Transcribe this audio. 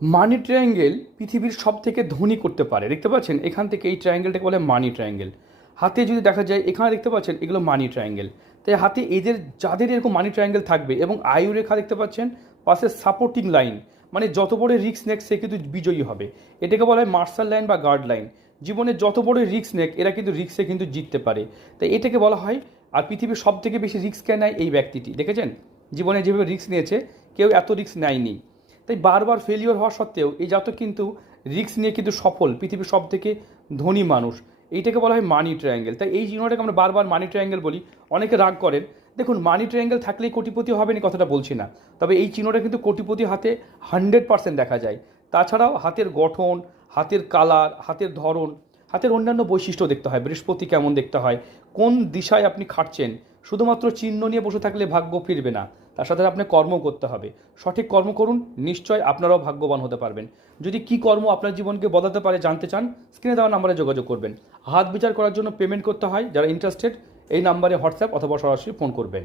মানি triangle পৃথিবীর সব থেকে ধনী করতে পারে। দেখতে পাচ্ছেন এখান থেকে এই ট্রায়াঙ্গেলটাকে বলে মানি ট্রায়াঙ্গেল। হাতে যদি দেখা যায় এখানে দেখতে পাচ্ছেন এগুলো মানি ট্রায়াঙ্গেল। তাই হাতে এদের যাদের এরকম মানি ট্রায়াঙ্গেল থাকবে এবং আয়ু রেখা দেখতে পাচ্ছেন পাশে সাপোর্টিং লাইন, মানে যত বড় রিস্ক নেক সে কিন্তু বিজয়ী হবে। এটাকে বলা হয় মার্শাল লাইন বা গার্ড লাইন। জীবনে যত বড় রিস্ক নেক এরা কিন্তু রিস্কে কিন্তু জিততে পারে। তাই এটাকে বলা হয়। আর পৃথিবীর সব থেকে বেশি রিস্ক নেয় এই ব্যক্তিটি। দেখেছেন জীবনে যেভাবে রিস্ক নিয়েছে কেউ এত রিস্ক নেয়নি। তাই বারবার ফেলিওর হওয়া সত্ত্বেও এই জাতক কিন্তু রিস্ক নিয়ে কিন্তু সফল, পৃথিবীর সব থেকে ধনী মানুষ। এইটাকে বলা হয় মানি ট্রায়াঙ্গেল। তাই এই চিহ্নটাকে আমরা বারবার মানি ট্রায়াঙ্গেল বলি। অনেকে রাগ করেন। দেখুন মানি ট্রায়াঙ্গেল থাকলেই কোটিপতি হবে না কথাটা বলছি না, তবে এই চিহ্নটা কিন্তু কোটিপতি হাতে 100% দেখা যায়। তাছাড়াও হাতের গঠন, হাতের কালার, হাতের ধরন, হাতের অন্যান্য বৈশিষ্ট্য দেখতে হয়। বৃহস্পতি কেমন দেখতে হয়, কোন দিশায় আপনি খাটছেন। শুধুমাত্র চিহ্ন নিয়ে বসে থাকলে ভাগ্য ফিরবে না, তার সাথে আপনি কর্ম করতে হবে। সঠিক কর্ম করুন, নিশ্চয় আপনারাও ভাগ্যবান হতে পারবেন। যদি কী কর্ম আপনার জীবনকে বদলাতে পারে জানতে চান, স্ক্রিনে দেওয়া নাম্বারে যোগাযোগ করবেন। হাত বিচার করার জন্য পেমেন্ট করতে হয়। যারা ইন্টারেস্টেড এই নাম্বারে হোয়াটসঅ্যাপ অথবা সরাসরি ফোন করবেন।